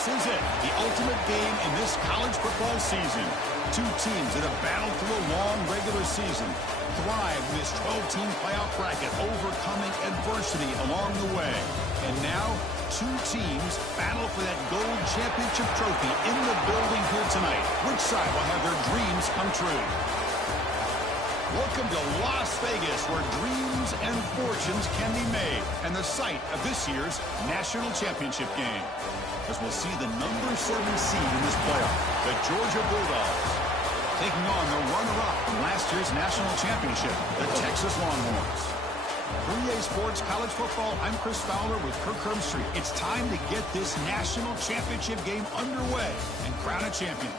This is it, the ultimate game in this college football season. Two teams that have battled through a long regular season, thrived in this 12-team playoff bracket, overcoming adversity along the way. And now, two teams battle for that gold championship trophy in the building here tonight. Which side will have their dreams come true? Welcome to Las Vegas, where dreams and fortunes can be made, and the site of this year's national championship game. As we'll see the number 7 seed in this playoff, the Georgia Bulldogs, taking on the runner-up from last year's national championship, the Texas Longhorns. For EA Sports College Football, I'm Chris Fowler with Kirk Herbstreit. It's time to get this national championship game underway and crown a champion.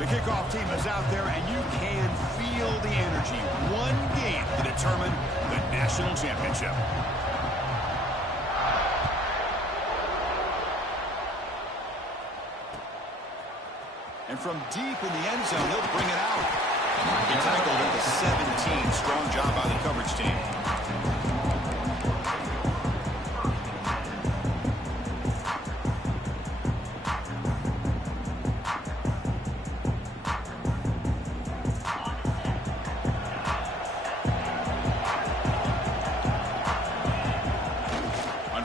The kickoff team is out there, and you can feel the energy. One game to determine the national championship. And from deep in the end zone, he'll bring it out. He tackled at the 17. Strong job by the coverage team.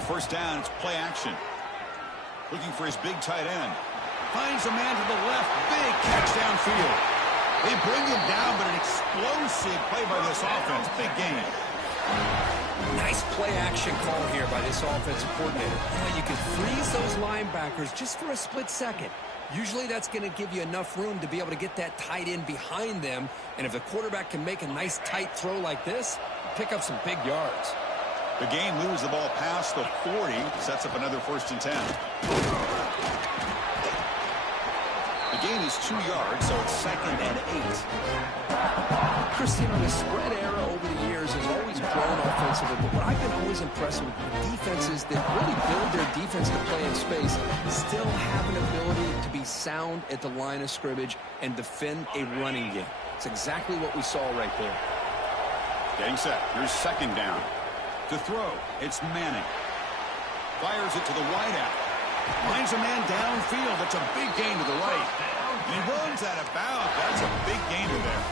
First down, it's play action. Looking for his big tight end. Finds a man to the left. Big catch downfield. They bring him down, but an explosive play by this offense. Big gain. Nice play action call here by this offensive coordinator. You can freeze those linebackers just for a split second. Usually that's going to give you enough room to be able to get that tight end behind them. And if the quarterback can make a nice tight throw like this, pick up some big yards. The game moves the ball past the 40, sets up another 1st and 10. The gain is 2 yards, so it's 2nd and 8. Chris, the spread era over the years has always grown offensively, but what I've been always impressed with the defenses that really build their defense to play in space still have an ability to be sound at the line of scrimmage and defend a running game. It's exactly what we saw right there. Getting set. Here's 2nd down. To throw, it's Manning. Fires it to the wideout. Finds a man downfield. It's a big gain to the right. And he runs out of bounds. That's a big gainer there.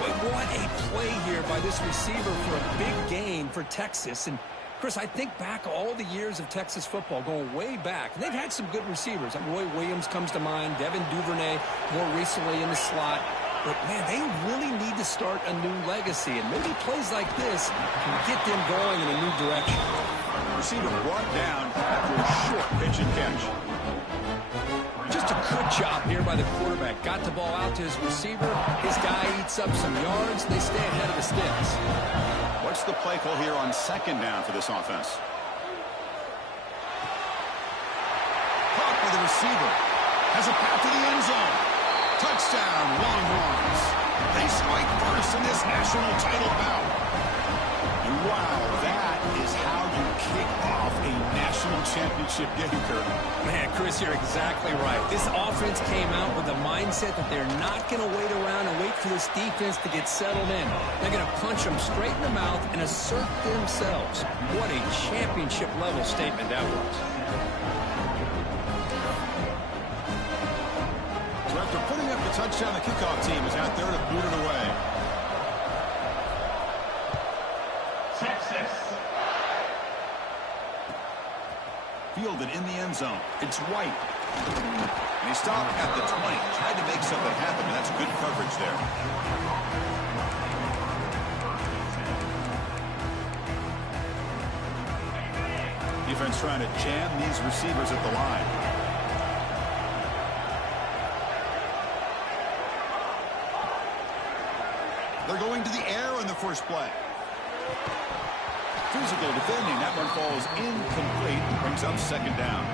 But what a play here by this receiver for a big gain for Texas. And, Chris, I think back all the years of Texas football, going way back. And they've had some good receivers. Roy Williams comes to mind. Devin Duvernay more recently in the slot. But, man, they really need to start a new legacy. And maybe plays like this can get them going in a new direction. Receiver brought down after a short pitch and catch. Just a good job here by the quarterback. Got the ball out to his receiver. His guy eats up some yards. They stay ahead of the sticks. What's the play call here on 2nd down for this offense? Caught by the receiver. Has a path to the end zone. Touchdown, Longhorns. They strike first in this national title bout. And wow, that is how you kick off a national championship game, Kirk. Man, Chris, you're exactly right. This offense came out with a mindset that they're not going to wait around and wait for this defense to get settled in. They're going to punch them straight in the mouth and assert themselves. What a championship-level statement that was. So after putting up the touchdown, the kickoff team is out there to boot it away. Texas. Fielded in the end zone. It's White. And he stopped at the 20. Tried to make something happen, and that's good coverage there. Defense trying to jam these receivers at the line. They're going to the air on the first play. Physical defending. That one falls incomplete. Brings up 2nd down.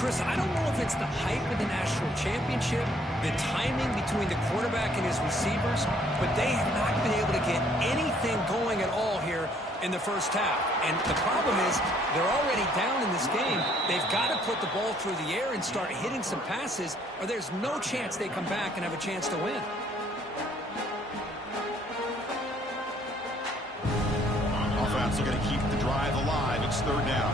Chris, I don't know if it's the hype of the national championship, the timing between the quarterback and his receivers, but they have not been able to get anything going at all here in the first half. And the problem is they're already down in this game. They've got to put the ball through the air and start hitting some passes, or there's no chance they come back and have a chance to win. Offense are going to keep the drive alive. It's third down.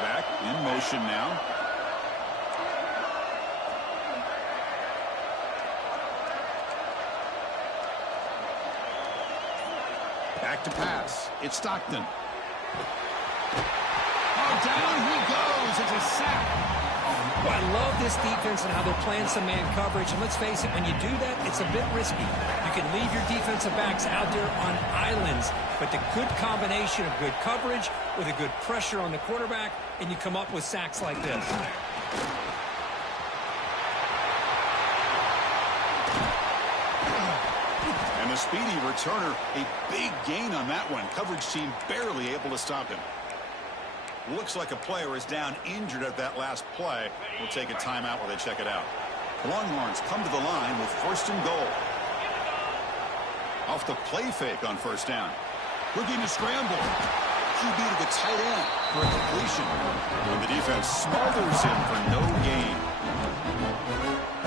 Back in motion now. Back to pass. It's Stockton. Oh, down he goes. It's a sack. Oh, I love this defense and how they're playing some man coverage. And let's face it, when you do that, it's a bit risky. You can leave your defensive backs out there on islands, but the good combination of good coverage with a good pressure on the quarterback, and you come up with sacks like this. And the speedy returner, a big gain on that one. Coverage team barely able to stop him. Looks like a player is down injured at that last play. We'll take a timeout while they check it out. Longhorns come to the line with first and goal. Off the play fake on first down. Looking to scramble. QB to the tight end for a completion. And the defense smothers him for no gain.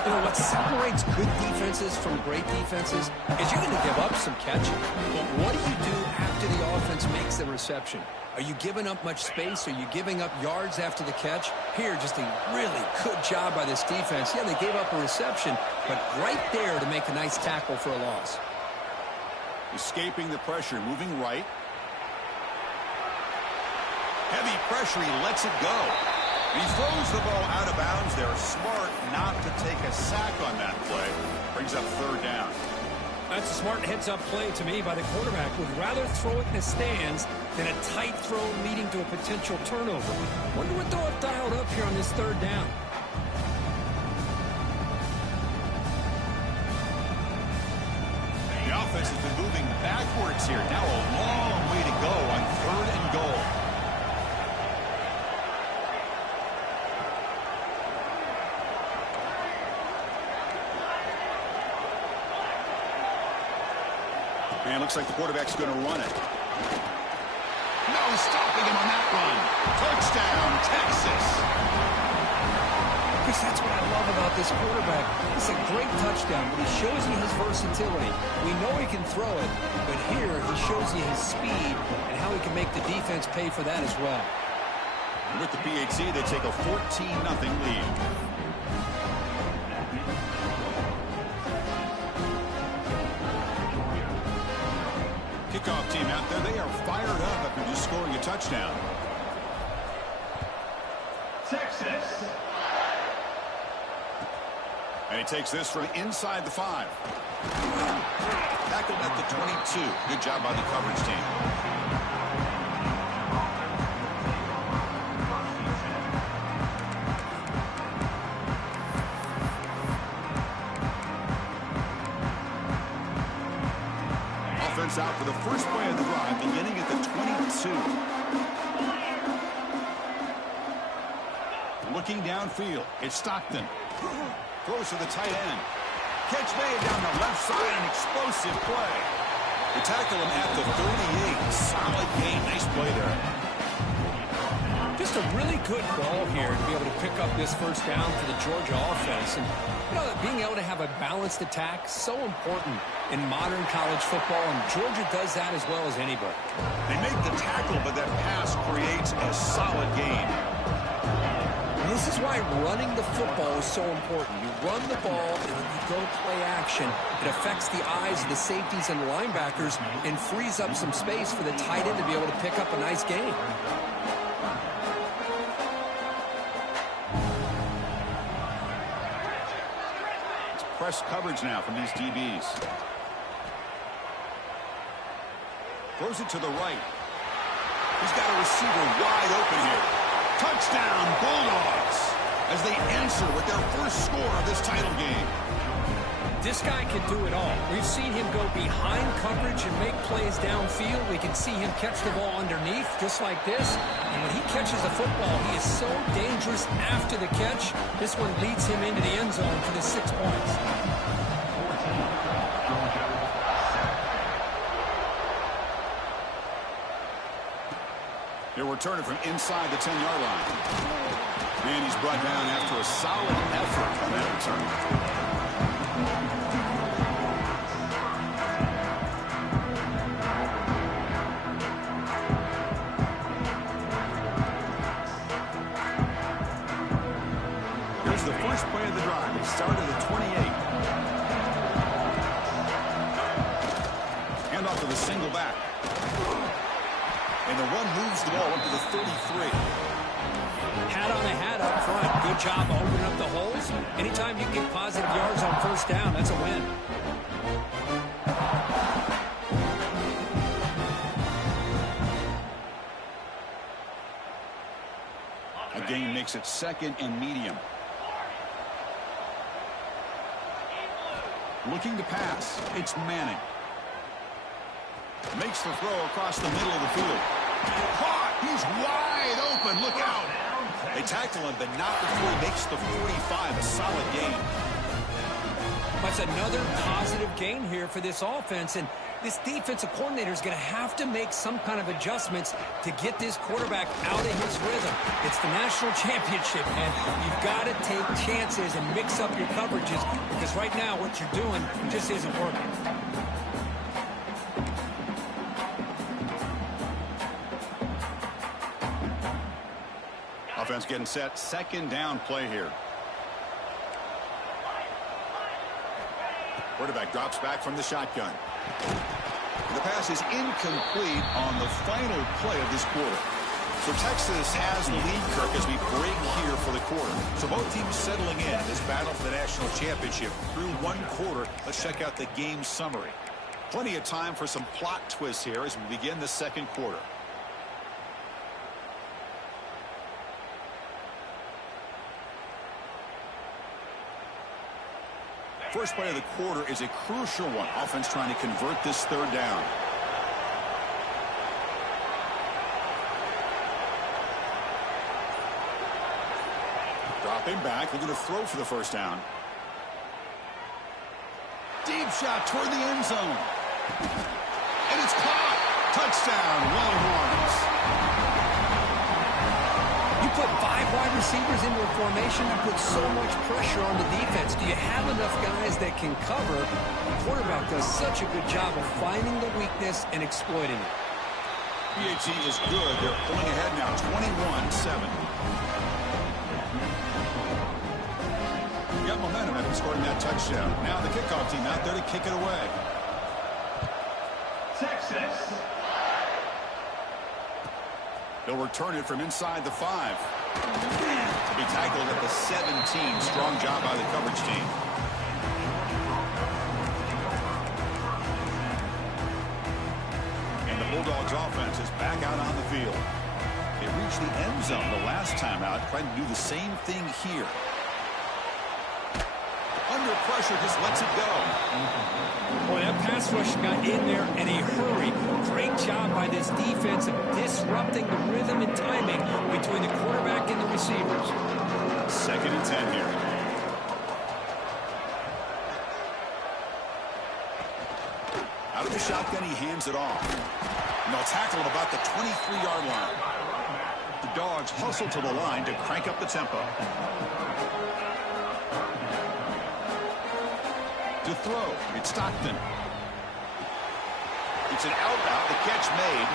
You know, what separates good defenses from great defenses is you're going to give up some catching. But what do you do after the offense makes the reception? Are you giving up much space? Are you giving up yards after the catch? Here, just a really good job by this defense. Yeah, they gave up a reception, but right there to make a nice tackle for a loss. Escaping the pressure, moving right. Heavy pressure, he lets it go. He throws the ball out of bounds. They're smart not to take a sack on that play. Brings up third down. That's a smart heads-up play to me by the quarterback. Would rather throw it in the stands than a tight throw leading to a potential turnover. Wonder what they'll have dialed up here on this third down. The offense has been moving backwards here. Now a long way to go on third and goal. And looks like the quarterback's going to run it. No stopping him on that run. Touchdown, Texas. Chris, that's what I love about this quarterback. It's a great touchdown, but he shows you his versatility. We know he can throw it, but here he shows you his speed and how he can make the defense pay for that as well. And with the PHC, they take a 14-0 lead. Kickoff team out there, they are fired up after just scoring a touchdown. Texas. And he takes this from inside the 5. Tackled at the 22. Good job by the coverage team. Offense out for the first play of the drive, beginning at the 22. Looking downfield, it's Stockton. Throws to the tight end. Catch made down the left side, an explosive play. They tackle him at the 38. Solid gain. Nice play there. Just a really good ball here to be able to pick up this first down for the Georgia offense. And, you know, being able to have a balanced attack, so important in modern college football, and Georgia does that as well as anybody. They make the tackle, but that pass creates a solid gain. This is why running the football is so important. You run the ball, and when you go play action, it affects the eyes of the safeties and the linebackers and frees up some space for the tight end to be able to pick up a nice gain. It's press coverage now from these DBs. Throws it to the right. He's got a receiver wide open here. Touchdown, Bulldogs, as they answer with their first score of this title game. This guy can do it all. We've seen him go behind coverage and make plays downfield. We can see him catch the ball underneath just like this. And when he catches the football, he is so dangerous after the catch. This one leads him into the end zone for the 6 points. He'll return it from inside the 10-yard line. And he's brought down after a solid effort on that return. The first play of the drive. It started at 28. Hand off to the single back. And the run moves the ball up to the 33. Hat on a hat up front. Good job opening up the holes. Anytime you get positive yards on first down, that's a win. A gain makes it second and medium. Looking to pass. It's Manning. Makes the throw across the middle of the field. Caught! He's wide open. Look out. They tackle him, but not before he makes the 45. A solid gain. That's another positive gain here for this offense, and this defensive coordinator is going to have to make some kind of adjustments to get this quarterback out of his rhythm. It's the national championship, and you've got to take chances and mix up your coverages, because right now what you're doing just isn't working. Offense getting set. Second down play here. Quarterback drops back from the shotgun. The pass is incomplete on the final play of this quarter. So Texas has the lead, Kirk, as we break here for the quarter. So both teams settling in this battle for the national championship through one quarter. Let's check out the game summary. Plenty of time for some plot twists here as we begin the second quarter. First play of the quarter is a crucial one. Offense trying to convert this third down. Dropping back, looking to throw for the first down. Deep shot toward the end zone. And it's caught. Touchdown, Longhorns. You put 5 wide receivers into a formation, you put so much pressure on the defense. Do you have enough guys that can cover? The quarterback does such a good job of finding the weakness and exploiting it. PAT is good. They're pulling ahead now, 21-7. Got momentum after scoring that touchdown. Now the kickoff team out there to kick it away. Texas. They'll return it from inside the 5. Be tackled at the 17. Strong job by the coverage team. And the Bulldogs offense is back out on the field. They reached the end zone the last time out, trying to do the same thing here. Under pressure, just lets it go. Boy, that pass rush got in there in a hurry. Great job by this defense of disrupting the rhythm and timing between the quarterback and the receivers. Second and 10 here. Out of the shotgun, he hands it off. And they'll tackle him about the 23-yard line. The Dogs hustle to the line to crank up the tempo. To throw, it's Stockton. It's an out. The catch made.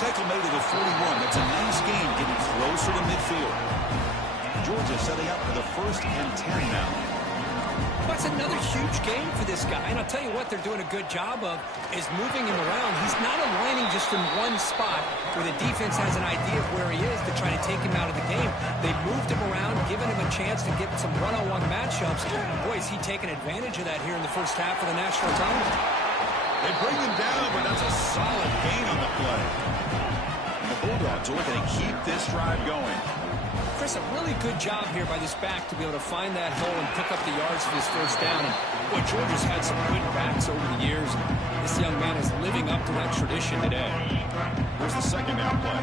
Tackle made at the 41. That's a nice gain, getting closer to midfield. Georgia setting up for the 1st and 10 now. That's another huge game for this guy. And I'll tell you what they're doing a good job of is moving him around. He's not aligning just in one spot where the defense has an idea of where he is to try to take him out of the game. They moved him around, giving him a chance to get some one-on-one matchups. Boy, is he taking advantage of that here in the first half of the national tournament. They bring him down, but that's a solid gain on the play. And the Bulldogs are looking to keep this drive going. Chris, a really good job here by this back to be able to find that hole and pick up the yards for this first down. And boy, Georgia's had some good backs over the years. This young man is living up to that tradition today. Here's the second down play.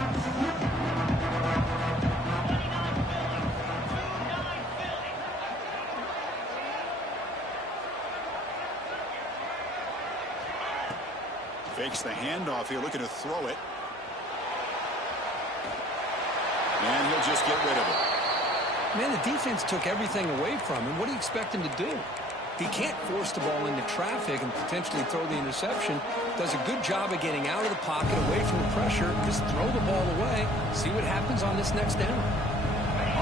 Fakes the handoff here, looking to throw it. And he'll just get rid of it. Man, the defense took everything away from him. What do you expect him to do? He can't force the ball into traffic and potentially throw the interception. Does a good job of getting out of the pocket, away from the pressure. Just throw the ball away. See what happens on this next down.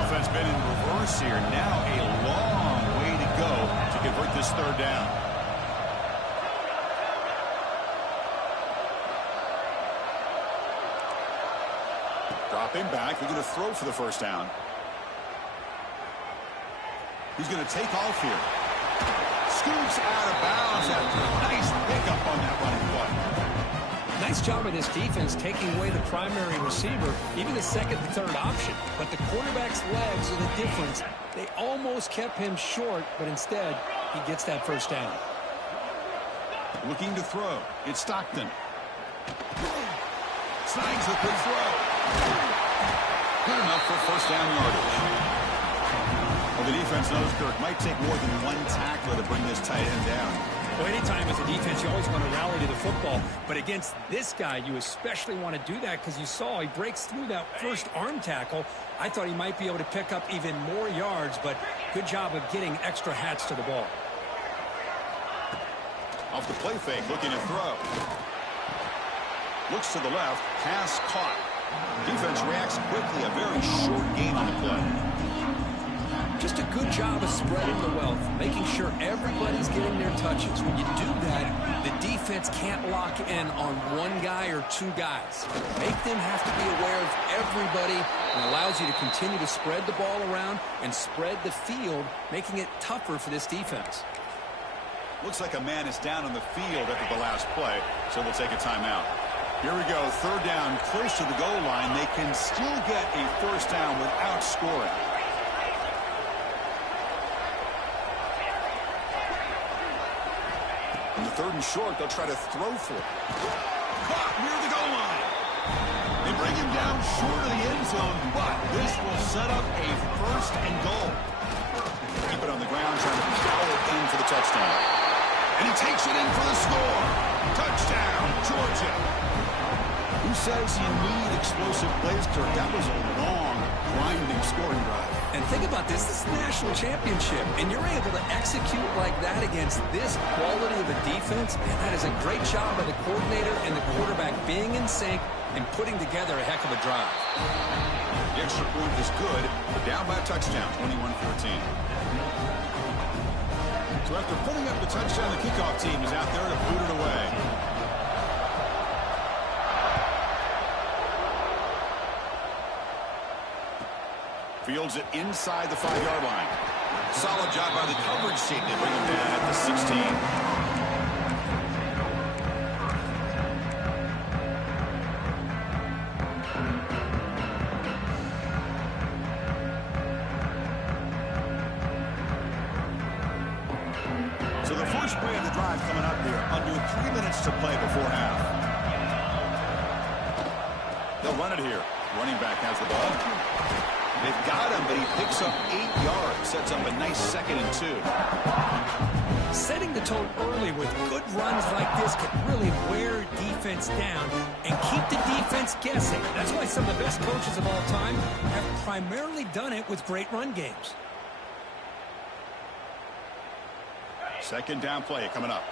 Offense been in reverse here. Now a long way to go to convert this third down. Dropping back. They're going to throw for the first down. He's going to take off here. Scoops out of bounds after a nice pickup on that running play. Nice job of this defense taking away the primary receiver, even the second and third option. But the quarterback's legs are the difference. They almost kept him short, but instead, he gets that first down. Looking to throw. It's Stockton. Snags a good throw. Good enough for first down yardage. Well, the defense knows, Kirk, might take more than one tackler to bring this tight end down. Well, anytime as a defense, you always want to rally to the football. But against this guy, you especially want to do that because you saw he breaks through that first arm tackle. I thought he might be able to pick up even more yards, but good job of getting extra hats to the ball. Off the play fake, looking to throw. Looks to the left, pass caught. Defense reacts quickly, a very short gain on the play. Just a good job of spreading the wealth, making sure everybody's getting their touches. When you do that, the defense can't lock in on one guy or two guys. Make them have to be aware of everybody, and allows you to continue to spread the ball around and spread the field, making it tougher for this defense. Looks like a man is down on the field after the last play, so they'll take a timeout. Here we go, third down, close to the goal line. They can still get a first down without scoring. On the third and short, they'll try to throw for it. Caught near the goal line. They bring him down short of the end zone, but this will set up a first and goal. Keep it on the ground, trying to power in for the touchdown. And he takes it in for the score. Touchdown, Georgia. Who says you need explosive plays, Kirk? That was a long, grinding scoring drive. And think about this. This is the national championship, and you're able to execute like that against this quality of a defense. Man, that is a great job by the coordinator and the quarterback being in sync and putting together a heck of a drive. The extra point is good. They're down by a touchdown, 21-14. So after putting up the touchdown, the kickoff team is out there to boot it away. Fields it inside the 5-yard line. Solid job by the coverage team. They bring him down at the 16. So the first play of the drive coming up here. Under 3 minutes to play before half. They'll run it here. Running back has the ball. They've got him, but he picks up 8 yards. Sets up a nice 2nd and 2. Setting the tone early with good runs like this can really wear defense down and keep the defense guessing. That's why some of the best coaches of all time have primarily done it with great run games. Second down play coming up.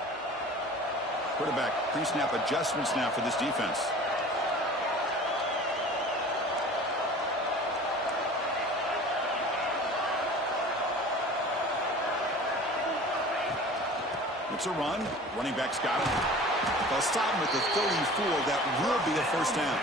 Quarterback pre-snap adjustments now for this defense. It's a run. Running back's got it. They'll stop him at the 34. That will be a first down.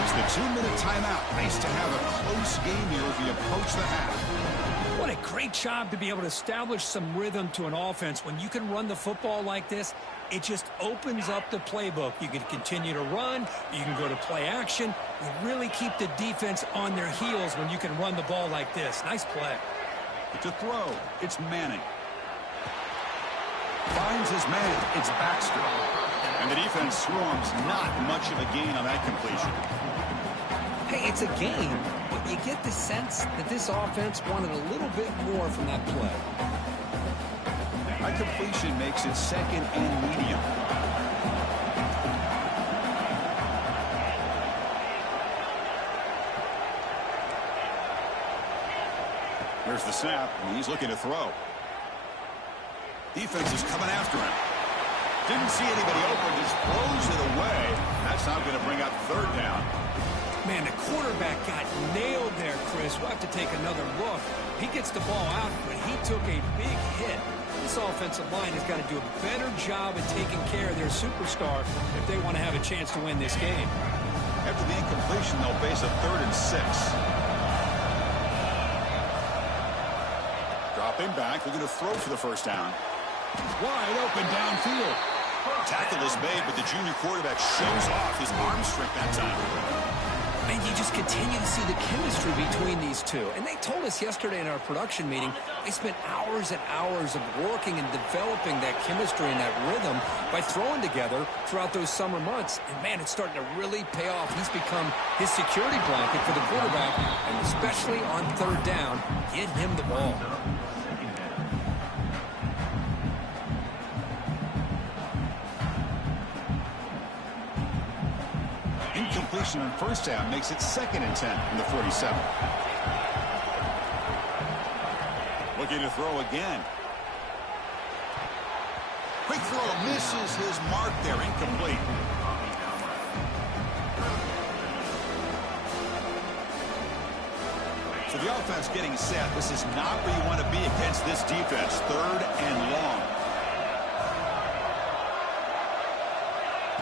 It's the 2-minute timeout. Nice to have a close game here as we approach the half. What a great job to be able to establish some rhythm to an offense. When you can run the football like this, it just opens up the playbook. You can continue to run. You can go to play action. You really keep the defense on their heels when you can run the ball like this. Nice play. To throw, it's Manning. Finds his man, it's Baxter. And the defense swarms, not much of a gain on that completion. Hey, it's a game, but you get the sense that this offense wanted a little bit more from that play. That completion makes it second and medium. Here's the snap, and he's looking to throw. Defense is coming after him. Didn't see anybody open, just throws it away. That's not going to bring up third down. Man, the quarterback got nailed there, Chris. We'll have to take another look. He gets the ball out, but he took a big hit. This offensive line has got to do a better job of taking care of their superstar if they want to have a chance to win this game. After the incompletion, they'll face a 3rd and 6. Dropping back, looking to throw for the first down. Wide open downfield. Tackle is made, but the junior quarterback shows off his arm strength that time. And you just continue to see the chemistry between these two. And they told us yesterday in our production meeting, they spent hours and hours of working and developing that chemistry and that rhythm by throwing together throughout those summer months. And, man, it's starting to really pay off. He's become his security blanket for the quarterback, and especially on third down, get him the ball. Incompletion on first down makes it 2nd and 10 from the 47. Looking to throw again. Quick throw, misses his mark there, incomplete. So the offense getting set. This is not where you want to be against this defense. 3rd and long.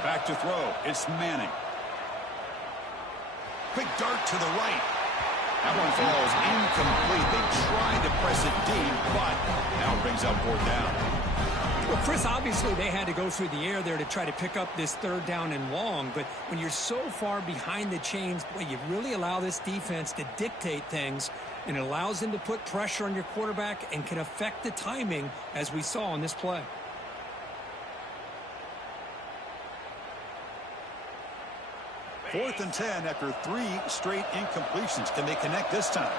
Back to throw. It's Manning. Quick dart to the right. That one falls incomplete. They tried to press it deep, but now it brings up 4th down. Well, Chris, obviously they had to go through the air there to try to pick up this 3rd down and long, but when you're so far behind the chains, boy, you really allow this defense to dictate things, and it allows them to put pressure on your quarterback and can affect the timing, as we saw on this play. Fourth and 10 after 3 straight incompletions. Can they connect this time?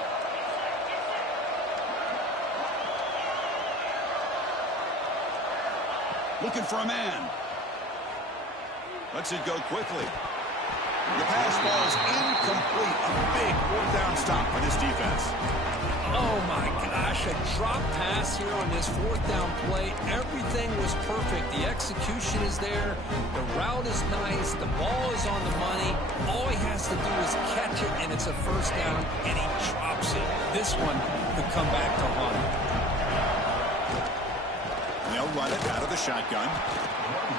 Looking for a man. Lets it go quickly. The pass falls incomplete. A big 4th down stop for this defense. Oh, my gosh, a drop pass here on this 4th down play. Everything was perfect. The execution is there. The route is nice. The ball is on the money. All he has to do is catch it, and it's a 1st down, and he drops it. This one could come back to haunt him. They'll run it out of the shotgun.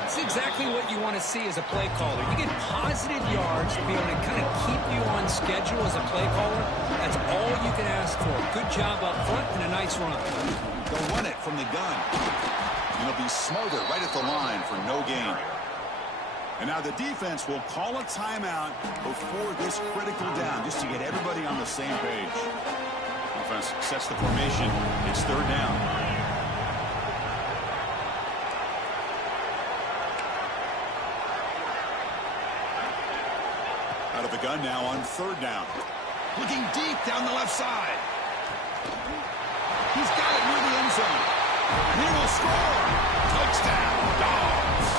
It's exactly what you want to see as a play caller. You get positive yards to be able to kind of keep you on schedule as a play caller. That's all you can ask for. Good job up front and a nice run. They'll run it from the gun. And it'll be smothered right at the line for no gain. And now the defense will call a timeout before this critical down just to get everybody on the same page. Offense sets the formation. It's 3rd down. Out of the gun now on 3rd down. Looking deep down the left side. He's got it near the end zone. And he will score. Touchdown, Dogs.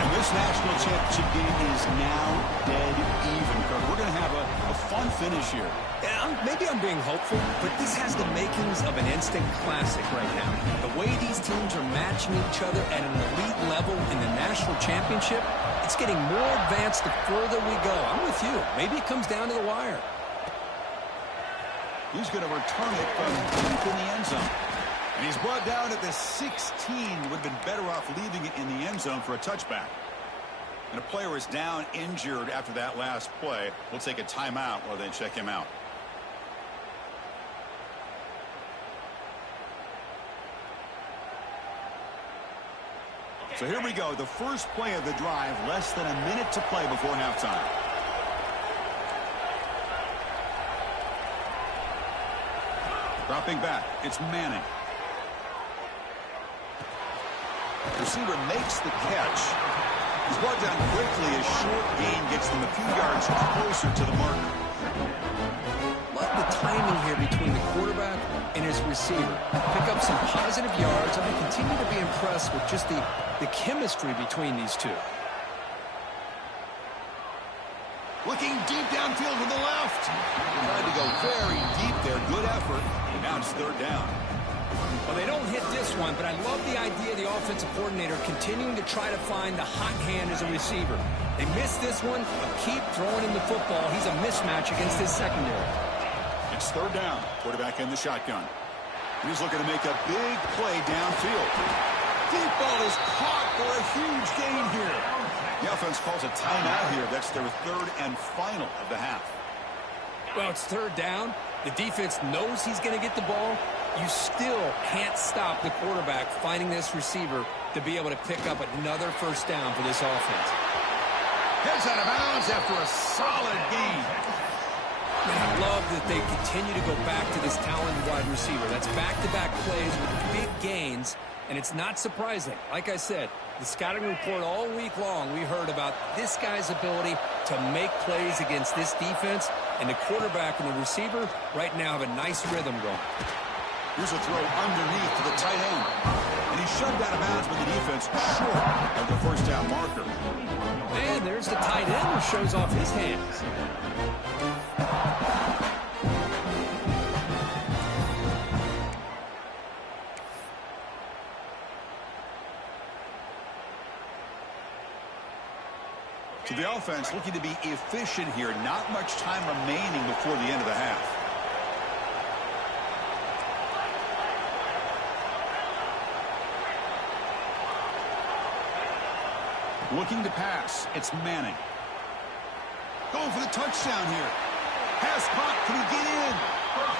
And this national championship game is now dead even. We're going to have a fun finish here. Yeah, maybe I'm being hopeful, but this has the makings of an instant classic right now. The way these teams are matching each other at an elite level in the national championship, it's getting more advanced the further we go. I'm with you. Maybe it comes down to the wire. He's going to return it from deep in the end zone. And he's brought down at the 16. Would have been better off leaving it in the end zone for a touchback. And a player is down injured after that last play. We'll take a timeout while they check him out. So here we go. The first play of the drive, less than a minute to play before halftime. Dropping back, it's Manning. Receiver makes the catch. He's brought down quickly. A short gain gets them a few yards closer to the marker. Love the timing here between the quarterback and his receiver. Pick up some positive yards, and I continue to be impressed with just the chemistry between these two. Looking deep downfield to the left. Tried to go very deep there. Good effort. And now it's third down. Well, they don't hit this one, but I love the idea of the offensive coordinator continuing to try to find the hot hand as a receiver. They missed this one, but keep throwing him the football. He's a mismatch against his secondary. It's third down. Quarterback in the shotgun. He's looking to make a big play downfield. Deep ball is caught for a huge gain here. The offense calls a timeout here. That's their third and final of the half. Well, it's third down. The defense knows he's going to get the ball. You still can't stop the quarterback finding this receiver to be able to pick up another first down for this offense. Heads out of bounds after a solid gain. And I love that they continue to go back to this talented wide receiver. That's back-to-back plays with big gains, and it's not surprising. Like I said, the scouting report all week long, we heard about this guy's ability to make plays against this defense, and the quarterback and the receiver right now have a nice rhythm going. Here's a throw underneath to the tight end. And he's shoved out of bounds with the defense short of the first down marker. And there's the tight end who shows off his hands. So the offense looking to be efficient here. Not much time remaining before the end of the half. Looking to pass. It's Manning. Going for the touchdown here. Pass caught. Can he get in?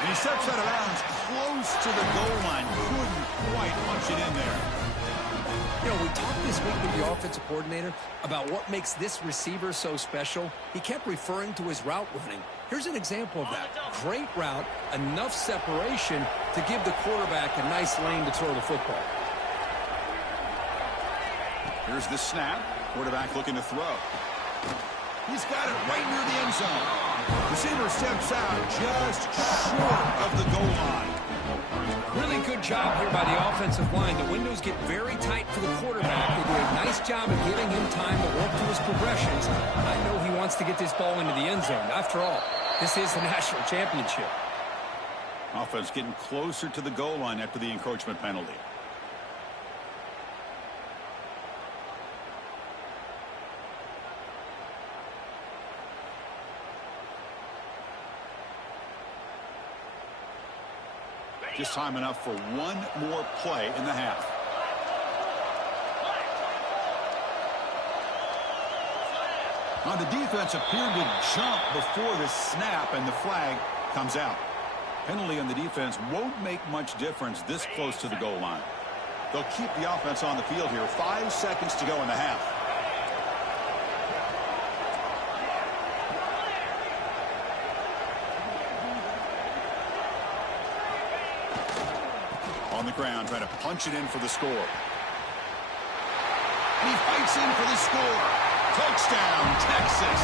And he steps out of bounds close to the goal line. Couldn't quite punch it in there. You know, we talked this week with the offensive coordinator about what makes this receiver so special. He kept referring to his route running. Here's an example of that. Great route, enough separation to give the quarterback a nice lane to throw the football. Here's the snap. Quarterback looking to throw. He's got it right near the end zone. Receiver steps out just short of the goal line. Really good job here by the offensive line. The windows get very tight for the quarterback. They do a nice job of giving him time to work through his progressions. I know he wants to get this ball into the end zone. After all, this is the national championship. Offense getting closer to the goal line after the encroachment penalty. Just time enough for one more play in the half. Now the defense appeared to jump before the snap, and the flag comes out. Penalty on the defense won't make much difference this close to the goal line. They'll keep the offense on the field here. 5 seconds to go in the half. On the ground, trying to punch it in for the score. And he fights in for the score. Touchdown, Texas.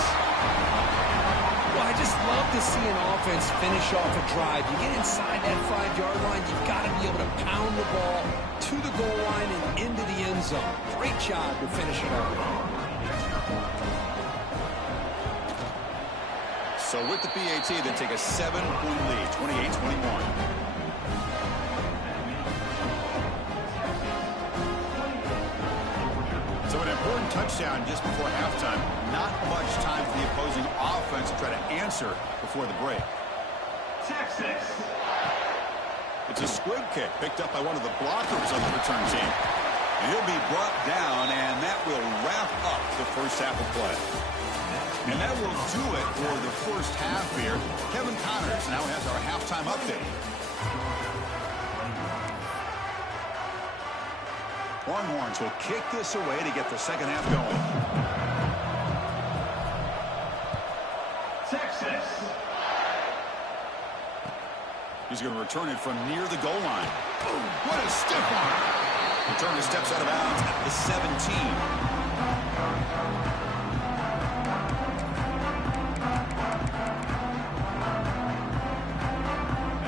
Well, I just love to see an offense finish off a drive. You get inside that 5-yard line, you've got to be able to pound the ball to the goal line and into the end zone. Great job to finish it off. So with the PAT, they take a 7-point lead, 28-21. So an important touchdown just before halftime. Not much time for the opposing offense to try to answer before the break. It's a squib kick picked up by one of the blockers on the return team. And he'll be brought down, and that will wrap up the first half of play. And that will do it for the first half here. Kevin Connors now has our halftime update. Longhorns will kick this away to get the second half going. Texas. He's going to return it from near the goal line. Boom, what a stiff arm. Return his steps out of bounds at the 17.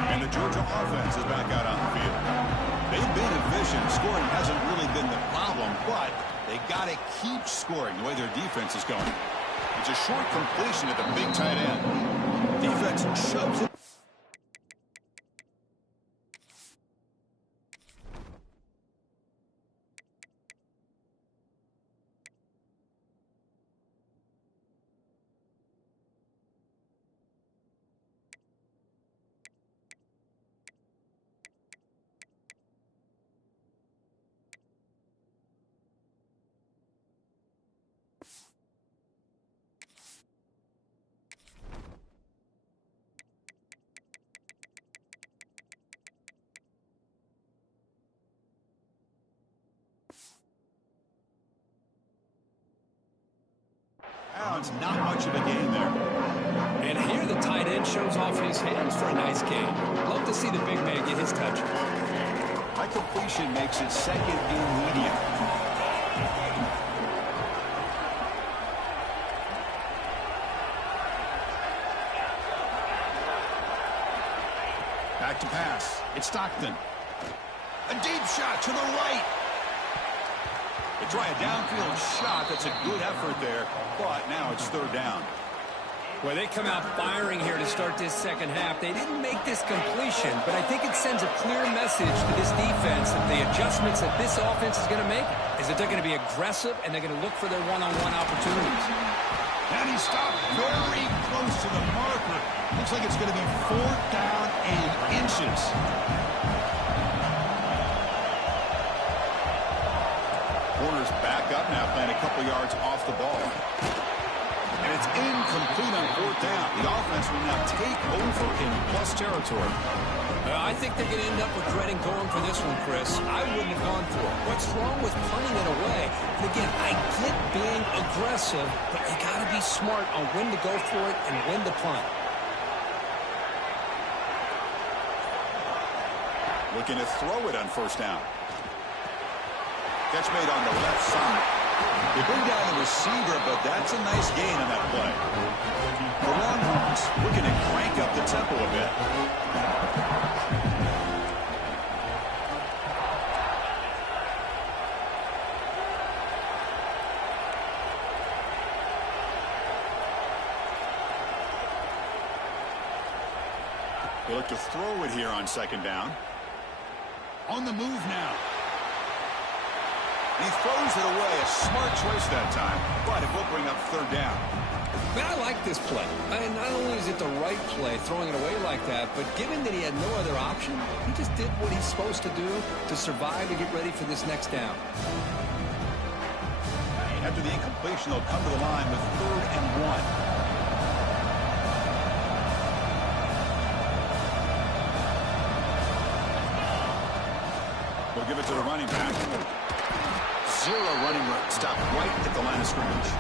And the Georgia offense is back out on the field. They've been efficient. Scoring hasn't really been the problem, but they got to keep scoring the way their defense is going. It's a short completion at the big tight end. Defense shoves it. It's not much of a gain there. And here the tight end shows off his hands for a nice gain. Love to see the big man get his touch. That completion makes it second and medium. Back to pass. It's Stockton. A deep shot to the right. They try a downfield shot. That's a good effort there, but now it's third down. Well, they come out firing here to start this second half. They didn't make this completion, but I think it sends a clear message to this defense that the adjustments that this offense is going to make is that they're going to be aggressive and they're going to look for their one-on-one opportunities. And he stopped very close to the marker. Looks like it's going to be fourth down and inches. Corner's back up now, playing a couple yards off the ball. And it's incomplete on fourth down. The offense will now take over in plus territory. I think they're going to end up regretting going for this one, Chris. I wouldn't have gone for it. What's wrong with punting it away? And again, I get being aggressive, but you got to be smart on when to go for it and when to punt. Looking to throw it on first down. Catch made on the left side. They bring down the receiver, but that's a nice gain on that play. The Longhorns looking to crank up the tempo a bit. They look to throw it here on second down. On the move now. He throws it away. A smart choice that time, but it will bring up third down. Man, I like this play. Not only is it the right play, throwing it away like that, but given that he had no other option, he just did what he's supposed to do to survive and get ready for this next down. After the incompletion, they'll come to the line with 3rd and 1. They'll give it to the running back. Zero running room. Stop right at the line of scrimmage.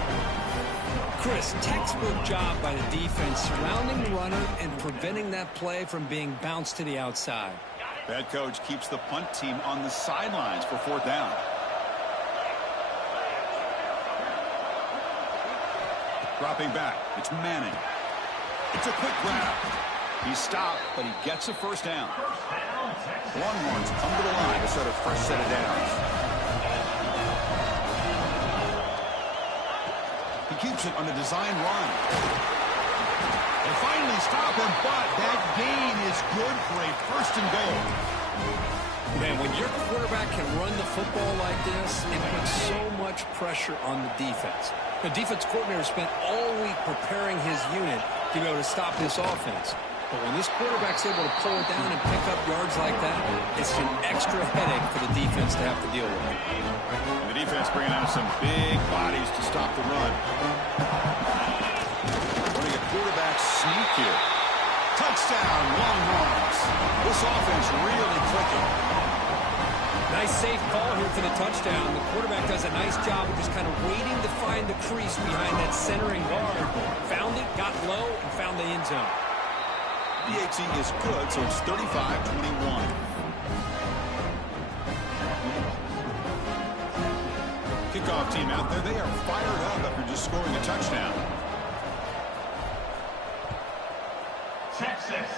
Chris, textbook job by the defense surrounding the runner and preventing that play from being bounced to the outside. Head coach keeps the punt team on the sidelines for fourth down. Dropping back. It's Manning. It's a quick grab. He's stopped, but he gets a first down. Longhorns come to the line to start a fresh set of downs. He keeps it on the design run. They finally stop him, but that gain is good for a 1st and goal. Man, when your quarterback can run the football like this, it puts so much pressure on the defense. The defense coordinator spent all week preparing his unit to be able to stop this offense. But when this quarterback's able to pull it down and pick up yards like that, it's an extra headache for the defense to have to deal with. And the defense bringing out some big bodies to stop the run. Running a quarterback sneak here. Touchdown, Longhorns. This offense really clicking. Nice safe call here for the touchdown. The quarterback does a nice job of just kind of waiting to find the crease behind that centering guard. Found it, got low, and found the end zone. The AT is good, so it's 35-21. Kickoff team out there. They are fired up after just scoring a touchdown. Texas.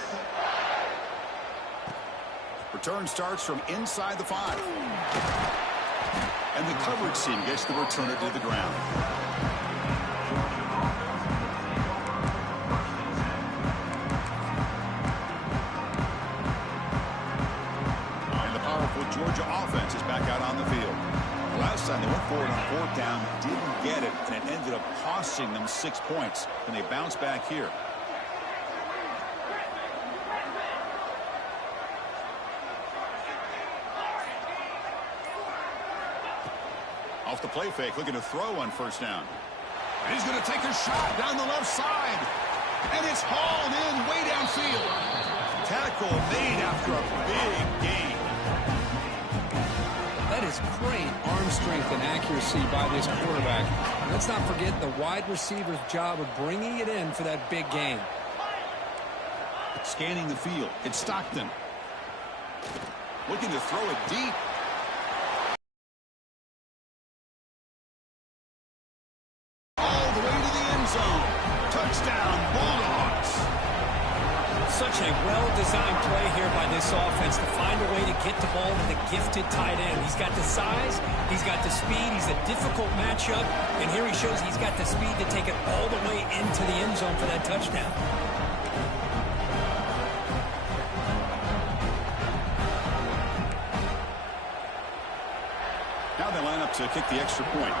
Return starts from inside the 5. And the coverage team gets the returner to the ground. And the powerful Georgia offense is back out on the field. Last time they went forward on 4th down, didn't get it, and it ended up costing them 6 points. And they bounce back here. Off the play fake, looking to throw on 1st down. And he's going to take a shot down the left side. And it's hauled in way downfield. Tackle made after a big gain. That is great arm strength and accuracy by this quarterback. And let's not forget the wide receiver's job of bringing it in for that big gain. Scanning the field, it's Stockton. Looking to throw it deep. Touchdown, Bulldogs. Such a well-designed play here by this offense to find a way to get the ball to the gifted tight end. He's got the size, he's got the speed, he's a difficult matchup, and here he shows he's got the speed to take it all the way into the end zone for that touchdown. Now they line up to kick the extra point.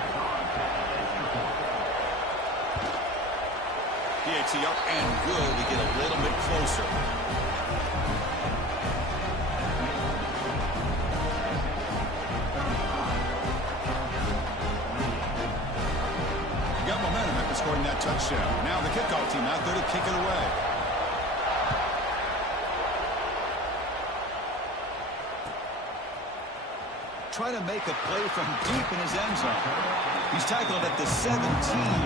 PAT up and good. We get a little bit closer. Got momentum after scoring that touchdown. Now the kickoff team out there to kick it away. Trying to make a play from deep in his end zone. He's tackled at the 17,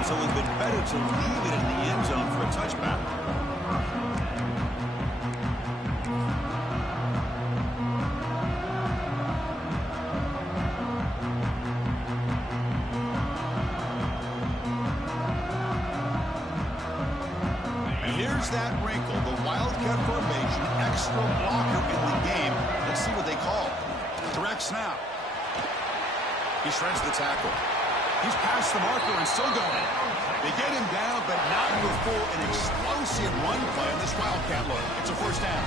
so it would have been better to leave it in the end zone for a touchback. And here's that wrinkle, the Wildcat formation, extra blocker in the game. Let's see what they call. Direct snap. He shreds the tackle. He's past the marker and still going. They get him down, but not before an explosive run play on this Wildcat look. It's a 1st down.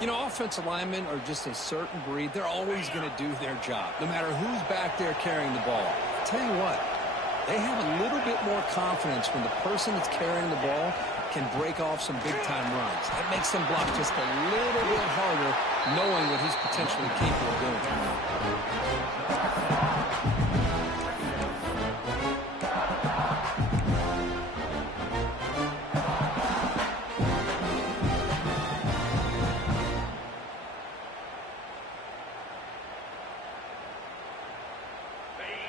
You know, offensive linemen are just a certain breed. They're always going to do their job, no matter who's back there carrying the ball. I'll tell you what, they have a little bit more confidence when the person that's carrying the ball can break off some big-time runs. That makes them block just a little bit harder, knowing what he's potentially capable of doing.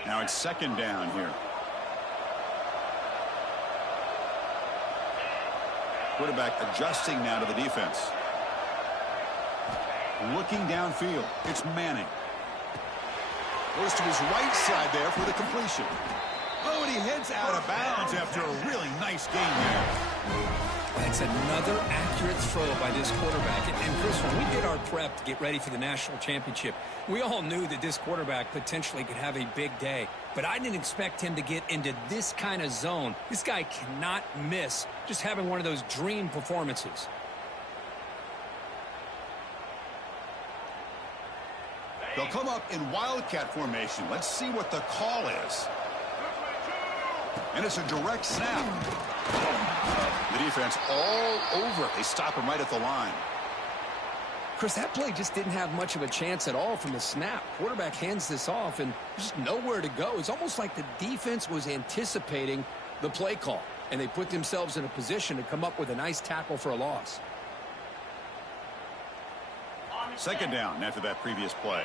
Now it's 2nd down here. Quarterback adjusting now to the defense. Looking downfield. It's Manning. Goes to his right side there for the completion. Oh, and he heads out of bounds after a really nice game there. That's another accurate throw by this quarterback. And Chris, when we did our prep to get ready for the national championship, we all knew that this quarterback potentially could have a big day. But I didn't expect him to get into this kind of zone. This guy cannot miss just having one of those dream performances. They'll come up in Wildcat formation. Let's see what the call is. And it's a direct snap. The defense all over. They stop him right at the line. Chris, that play just didn't have much of a chance at all from the snap. Quarterback hands this off, and there's nowhere to go. It's almost like the defense was anticipating the play call, and they put themselves in a position to come up with a nice tackle for a loss. Second down after that previous play.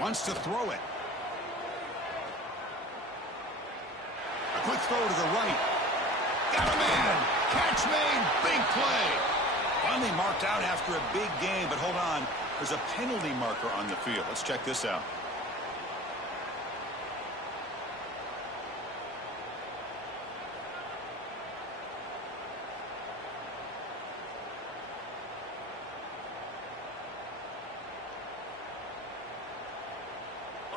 Wants to throw it. A quick throw to the right. Got a man. Catch made. Big play. Finally marked out after a big game, but hold on. There's a penalty marker on the field. Let's check this out.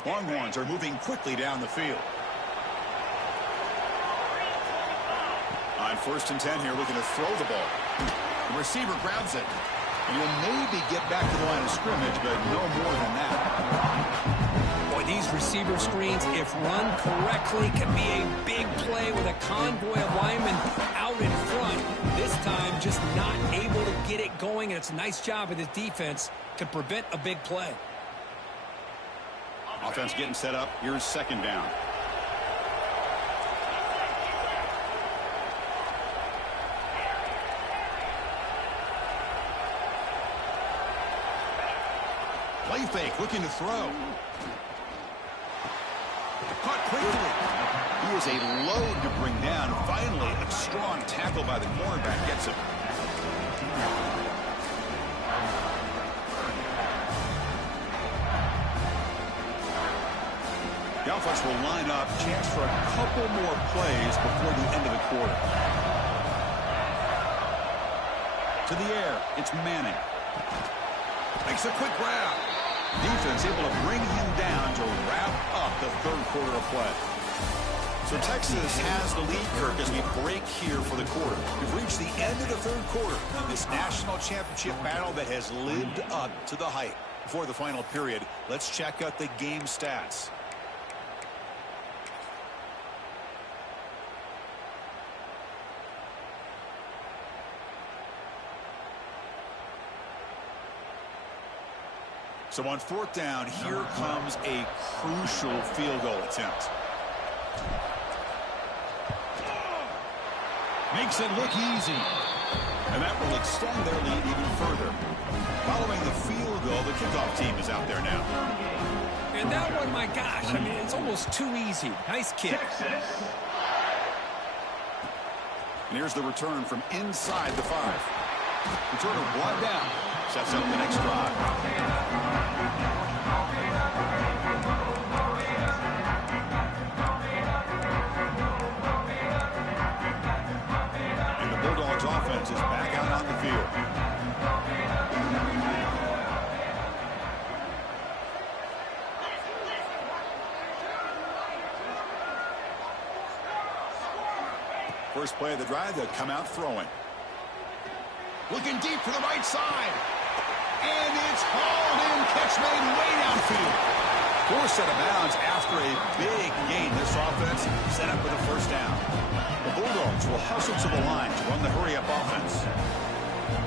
Longhorns are moving quickly down the field. On 1st and 10 here, looking to throw the ball. The receiver grabs it. And he'll maybe get back to the line of scrimmage, but no more than that. Boy, these receiver screens, if run correctly, can be a big play with a convoy of linemen out in front. This time, just not able to get it going, and it's a nice job of his defense to prevent a big play. Offense getting set up. Here's second down. Play fake, looking to throw. Caught quickly. He is a load to bring down. Finally, a strong tackle by the cornerback gets him. The offense will line up. Chance for a couple more plays before the end of the quarter. To the air. It's Manning. Makes a quick grab. Defense able to bring him down to wrap up the third quarter of play. So Texas has the lead, Kirk, as we break here for the quarter. We've reached the end of the third quarter in this national championship battle that has lived up to the hype. Before the final period, let's check out the game stats. So on 4th down, here comes a crucial field goal attempt. Makes it look easy. And that will extend their lead even further. Following the field goal, the kickoff team is out there now. And that one, my gosh, I mean, it's almost too easy. Nice kick. And here's the return from inside the 5. Returner brought down. Sets up the next drive. And the Bulldogs offense is back out on the field. First play of the drive, they'll come out throwing. Looking deep to the right side. And it's hauled in. Catch made way downfield. Forced out of bounds after a big gain. This offense set up with a first down. The Bulldogs will hustle to the line to run the hurry-up offense.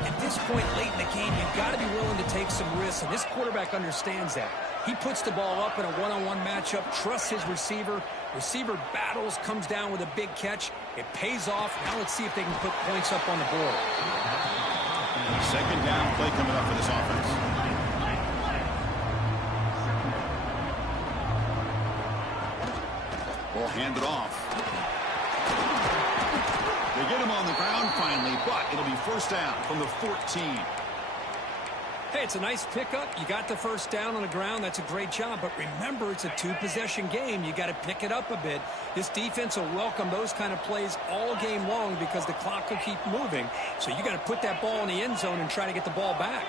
At this point late in the game, you've got to be willing to take some risks, and this quarterback understands that. He puts the ball up in a one-on-one matchup, trusts his receiver. Receiver battles, comes down with a big catch. It pays off. Now let's see if they can put points up on the board. Second down play coming up for this offense. Ball handed off. They get him on the ground finally, but it'll be first down from the 14. Hey, it's a nice pickup. You got the first down on the ground. That's a great job. But remember, it's a two-possession game. You got to pick it up a bit. This defense will welcome those kind of plays all game long because the clock will keep moving. So you got to put that ball in the end zone and try to get the ball back.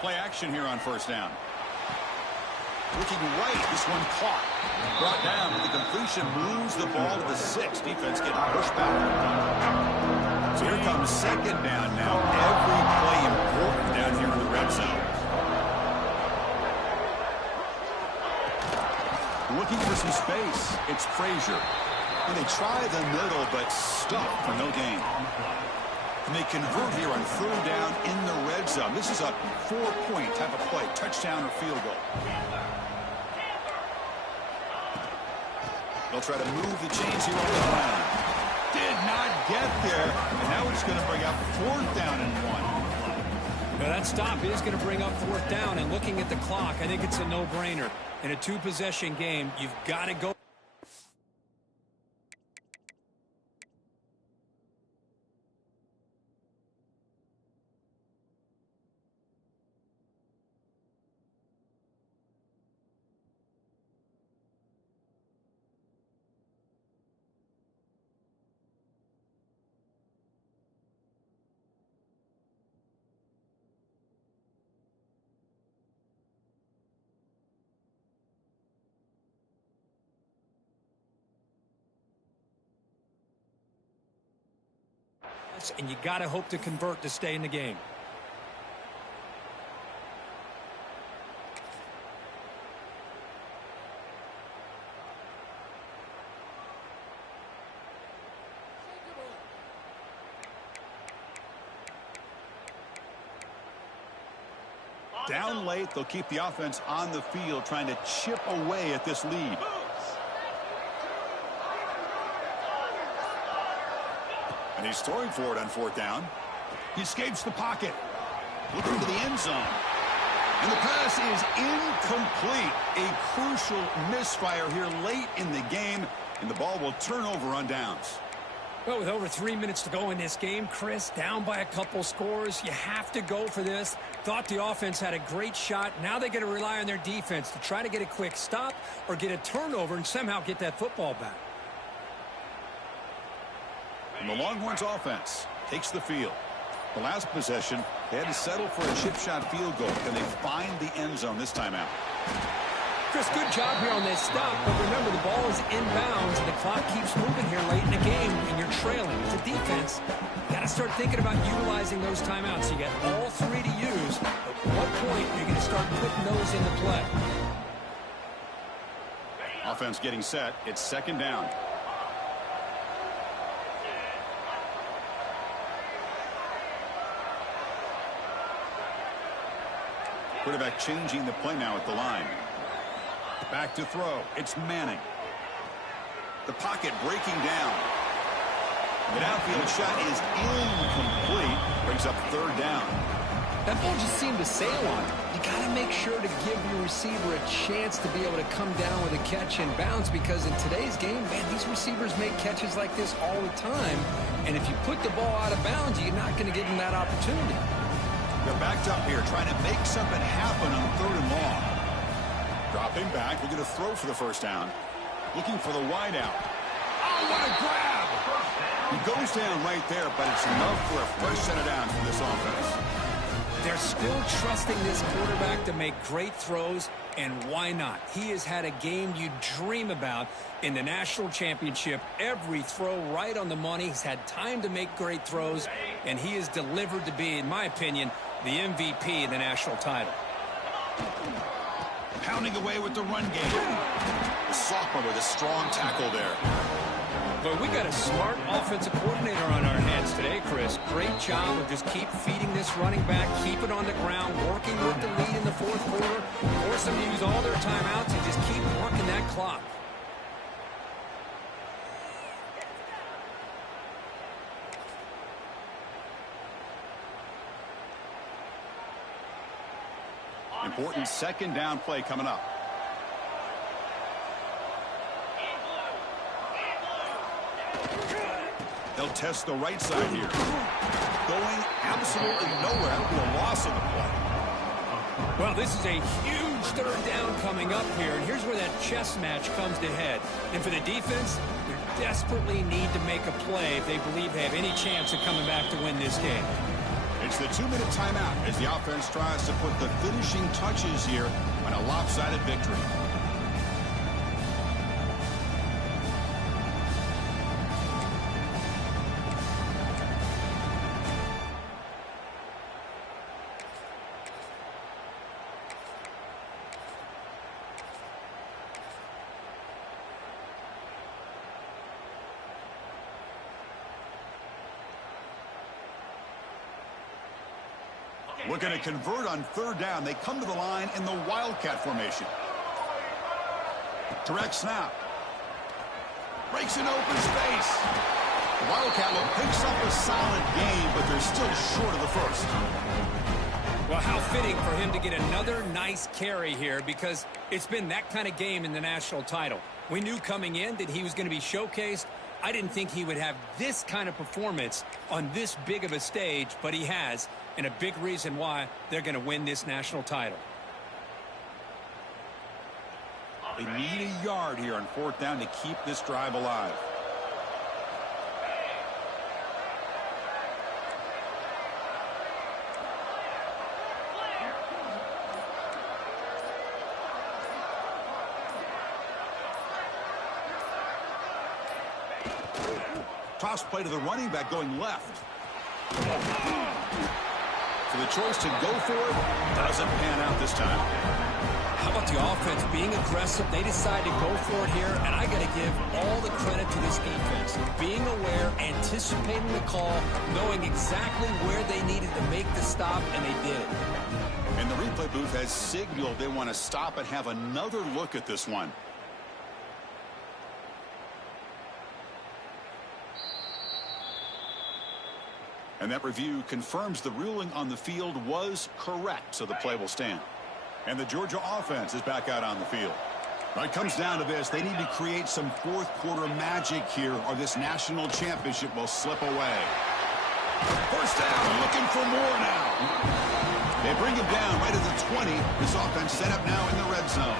Play action here on first down. Looking right, this one caught. Brought down, but the completion moves the ball to the 6. Defense getting pushed back. So here comes second down now. Every play important down here in the red zone. Looking for some space. It's Frazier. And they try the middle, but stuck for no gain. And they convert here on 3rd down in the red zone. This is a 4-point type of play, touchdown or field goal. They'll try to move the chains here on the ground. Did not get there, and now it's going to bring up 4th down and 1. Now that stop is going to bring up 4th down, and looking at the clock, I think it's a no-brainer. In a 2-possession game, you've got to go. And you got to hope to convert to stay in the game. Down late, they'll keep the offense on the field, trying to chip away at this lead. And he's throwing for it on 4th down. He escapes the pocket. Looking to the end zone. And the pass is incomplete. A crucial misfire here late in the game. And the ball will turn over on downs. Well, with over 3 minutes to go in this game, Chris, down by a couple scores, you have to go for this. Thought the offense had a great shot. Now they got to rely on their defense to try to get a quick stop or get a turnover and somehow get that football back. And the Longhorns offense takes the field. The last possession, they had to settle for a chip shot field goal. Can they find the end zone this time out? Chris, good job here on this stop, but remember the ball is inbounds and the clock keeps moving here late in the game and you're trailing. As a defense, you got to start thinking about utilizing those timeouts. You got all 3 to use, but at what point are you going to start putting those into play? Offense getting set. It's 2nd down. Quarterback changing the play now at the line. Back to throw. It's Manning. The pocket breaking down. The downfield shot is incomplete. Brings up 3rd down. That ball just seemed to sail on him. You got to make sure to give your receiver a chance to be able to come down with a catch and bounce, because in today's game, man, these receivers make catches like this all the time. And if you put the ball out of bounds, you're not going to give them that opportunity. They're backed up here, trying to make something happen on 3rd and long. Dropping back, looking to throw for the 1st down. Looking for the wide out. Oh, what a grab! He goes down right there, but it's enough for a first set of downs for this offense. They're still trusting this quarterback to make great throws, and why not? He has had a game you dream about in the national championship. Every throw right on the money. He's had time to make great throws, and he has delivered to be, in my opinion, the MVP of the national title. Pounding away with the run game. The sophomore with a strong tackle there. But we got a smart offensive coordinator on our hands today, Chris. Great job of just keep feeding this running back, keep it on the ground, working with the lead in the 4th quarter, force them to use all their timeouts and just keep working that clock. Important 2nd down play coming up. They'll test the right side here. Going absolutely nowhere. That'll be a loss of the play. Well, this is a huge 3rd down coming up here, and here's where that chess match comes to head. And for the defense, they desperately need to make a play if they believe they have any chance of coming back to win this game. It's the 2-minute timeout as the offense tries to put the finishing touches here on a lopsided victory. Looking to convert on third down. They come to the line in the Wildcat formation. Direct snap. Breaks an open space. The Wildcat look picks up a solid gain, but they're still short of the first. Well, how fitting for him to get another nice carry here, because it's been that kind of game in the national title. We knew coming in that he was going to be showcased. I didn't think he would have this kind of performance on this big of a stage, but he has, and a big reason why they're going to win this national title. They need a yard here on fourth down to keep this drive alive. Toss play to the running back going left. So the choice to go for it doesn't pan out this time. How about the offense being aggressive? They decide to go for it here, and I got to give all the credit to this defense. Being aware, anticipating the call, knowing exactly where they needed to make the stop, and they did it. And the replay booth has signaled they want to stop and have another look at this one. And that review confirms the ruling on the field was correct, so the play will stand. And the Georgia offense is back out on the field. It comes down to this. They need to create some fourth quarter magic here, or this national championship will slip away. First down, looking for more now. They bring him down right at the 20. This offense set up now in the red zone.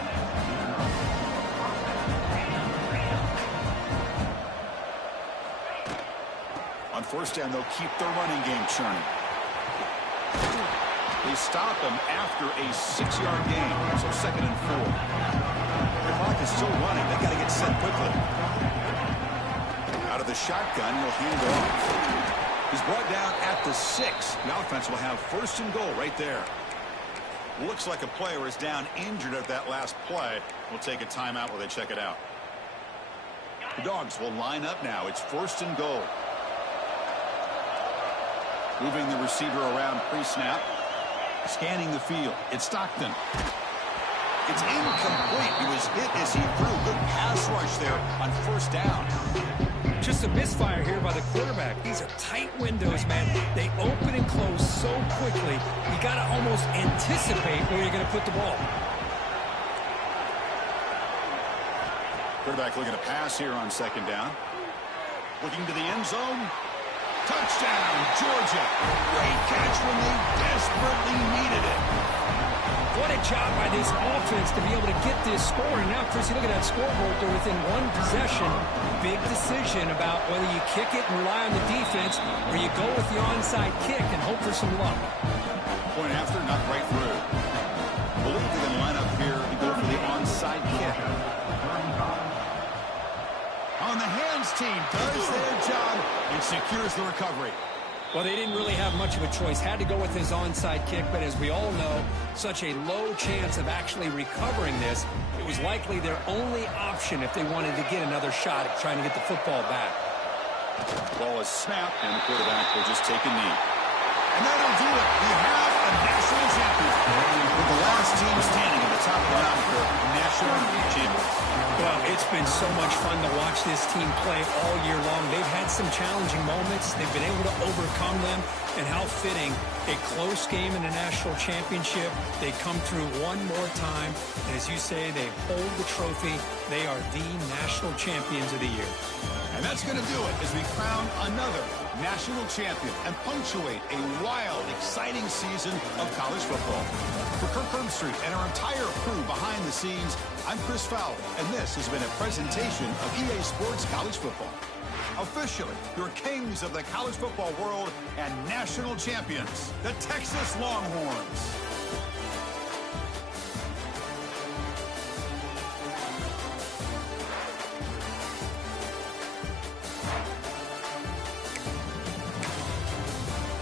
On first down, they'll keep their running game churning. They stop him after a 6-yard gain, so 2nd and 4. The clock is still running. They got to get set quickly. Out of the shotgun, he'll hand it off. He's brought down at the 6. The offense will have 1st and goal right there. Looks like a player is down injured at that last play. We'll take a timeout while they check it out. The Dogs will line up now. It's 1st and goal. Moving the receiver around pre-snap. Scanning the field. It's Stockton. It's incomplete. He was hit as he threw. Good pass rush there on first down. Just a misfire here by the quarterback. These are tight windows, man. They open and close so quickly. You got to almost anticipate where you're going to put the ball. Quarterback looking to pass here on 2nd down. Looking to the end zone. Touchdown, Georgia. Great catch when they desperately needed it. What a job by this offense to be able to get this score. And now, Chris, you look at that scoreboard. They're within one possession. Big decision about whether you kick it and rely on the defense or you go with the onside kick and hope for some luck. Point after, not right through. Believe they're going to line up here and go for the onside kick. On the hands team does their job and secures the recovery. Well, they didn't really have much of a choice. Had to go with his onside kick, but as we all know, such a low chance of actually recovering this. It was likely their only option if they wanted to get another shot at trying to get the football back. Ball is snapped, and the quarterback will just take a knee. And that'll do it. We have a national champion. With the last team standing at the top of the mountain for national champions. Well, it's been so much fun to watch this team play all year long. They've had some challenging moments. They've been able to overcome them. And how fitting, a close game in the national championship. They come through one more time. And as you say, they hold the trophy. They are the national champions of the year. And that's going to do it as we crown another national champion and punctuate a wild, exciting season of college football. For Kirk Herbstreit and our entire crew behind the scenes, I'm Chris Fowler, and this has been a presentation of EA Sports College Football. Officially, your kings of the college football world and national champions, the Texas Longhorns.